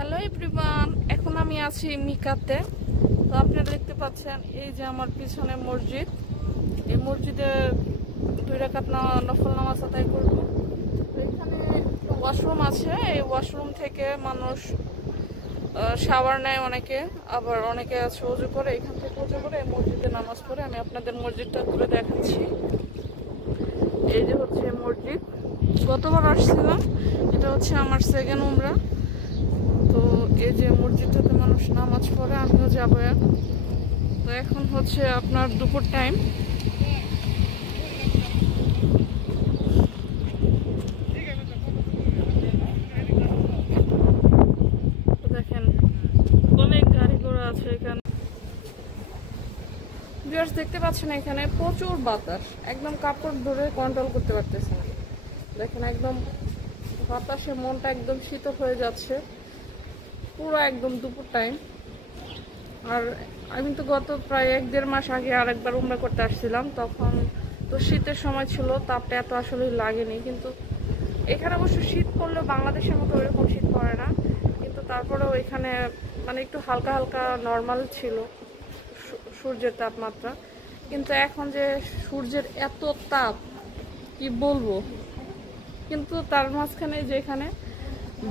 Hello everyone, এখন আমি আছি মিকাতে। তো আপনারা দেখতে পাচ্ছেন এই যে আমার পিছনে মসজিদ। এই মসজিদে 2 রাকাত নফল নামাজ আদায় করব। তো এখানে ওয়াশরুম আছে, এই ওয়াশরুম থেকে মানুষ শাওয়ার নেয় অনেকে, আবার অনেকে আছে ওযু করে। এখান থেকে ওযু করে এই মসজিদে নামাজ পড়ে। আমি আপনাদের মসজিদটা ঘুরে দেখাচ্ছি। এই যে হচ্ছে মসজিদ, গতবার আসছিলাম, এটা হচ্ছে আমার সেকেন্ড উমরা। তো এই যে মসজিদটাতে মানুষ নামাজ পড়ে, আমিও যাবো। তো এখন হচ্ছে আপনার দুপুর টাইম। দেখেন অনেক গাড়ি ঘোড়া আছে এখানে। ভিউয়ার্স দেখতে পাচ্ছেন এখানে প্রচুর বাতাস, একদম কাপড় ধরে কন্ট্রোল করতে পারতেছে না। দেখেন একদম বাতাসে মনটা একদম শীতল হয়ে যাচ্ছে, পুরো একদম দুপুর টাইম। আর আমি তো গত প্রায় 1-1.5 মাস আগে আরেকবার উমরা করতে আসছিলাম, তখন তো শীতের সময় ছিল, তাপটা এত আসলে লাগেনি। কিন্তু এখানে অবশ্য শীত পড়লেও বাংলাদেশের মতো ওইরকম শীত পড়ে না, কিন্তু তারপরেও এখানে মানে একটু হালকা হালকা নর্মাল ছিল সূর্যের তাপমাত্রা। কিন্তু এখন যে সূর্যের এত তাপ কি বলবো, কিন্তু তার মাঝখানে যে এখানে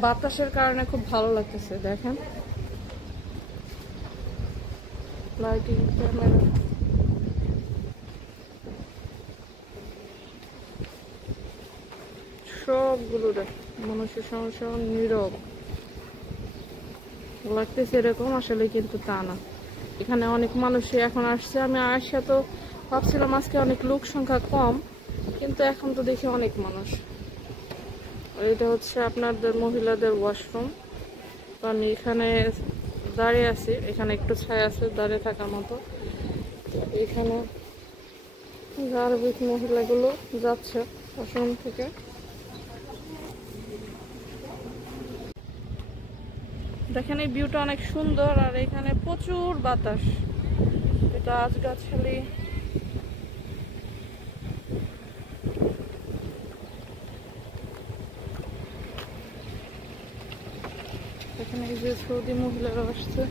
বাতাসের কারণে খুব ভালো লাগতেছে। দেখেন লাইটিং, ক্যামেরা, সবগুলো মানুষের সমস্যা নীরব লাগতেছে এরকম, আসলে কিন্তু তা না। এখানে অনেক মানুষই এখন আসছে। আমি আসা তো ভাবছিলাম আজকে অনেক লোক সংখ্যা কম, কিন্তু এখন তো দেখি অনেক মানুষ। এটা হচ্ছে আপনাদের মহিলাদের ওয়াশরুম। তো আমি এখানে দাঁড়িয়ে আছি, এখানে একটু ছায়া আছে দাঁড়িয়ে থাকার মতো। এখানে গার্বিক মহিলাগুলো যাচ্ছে ওয়াশরুম থেকে। দেখেন এই ভিউটা অনেক সুন্দর, আর এখানে প্রচুর বাতাস, গাছগাছালি। এখানে এই যে সৌদি মহিলারা আসছে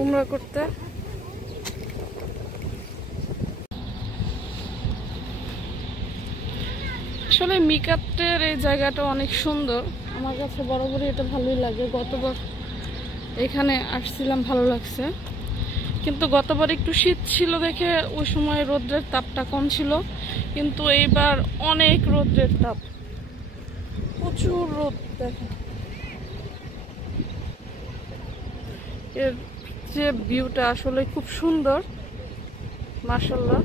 উমরা করতে। আসলে মিকাতের এই জায়গাটা অনেক সুন্দর, আমার কাছে বরাবরই এটা ভালোই লাগে। গতবার এখানে আসছিলাম, ভালো লাগছে, কিন্তু গতবার একটু শীত ছিল দেখে ওই সময় রোদ্রের তাপটা কম ছিল, কিন্তু এইবার অনেক রোদ্রের তাপ, প্রচুর রোদ। দেখেন এর যে ভিউটা আসলে খুব সুন্দর, মাশাআল্লাহ।